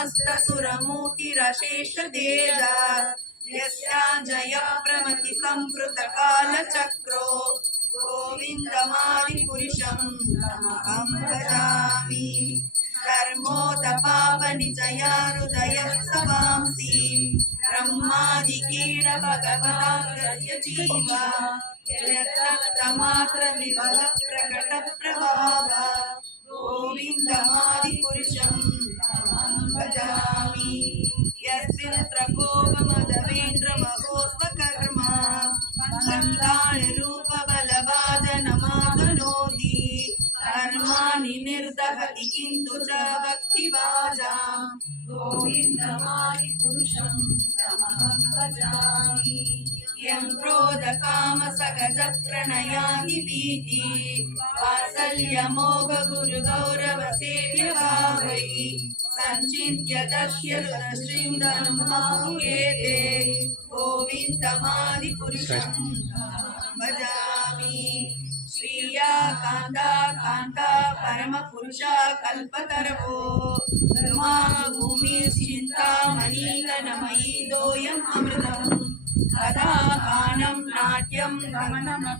समस्तसुरमूर्तिरशेषतेजा यस्याञ्जय प्रमति संवृतकालचक्रो गोविन्दमादिपुरुषं तमहं भजामि। धर्मोदपापनिचयानुदयः सवांसि ब्रह्मादिकीडभगवदाग्रस्य जीवा यत्तमात्रविभव प्रकटप्रभाव गोविन्दमादिपुरुषं तमहं भजामि। यस्मिन् प्रकोपमदवेन्द्रमहोस्वकर्मा सन्तानरूपबलभाजनमागनोति कर्माणि निर्दहति किन्तु च भक्तिभाजां गोविन्दमादिपुरुषं तमहं भजामि। यं क्रोधकामसगजप्रणयानि भीति वात्सल्यमोघगुरुगौरवसेव्यभावै सञ्चिन्त्य दश्यश्रीन्दनुमामुखेते गोविन्दमादिपुरुषं तमहं भजामि। श्रिया कान्ता कान्ता परमपुरुषा कल्पतरवो ब्रह्मा भूमिश्चिन्तामणिगणमयी दोऽयम् अमृतम् कदा गानं नाट्यं गमनम्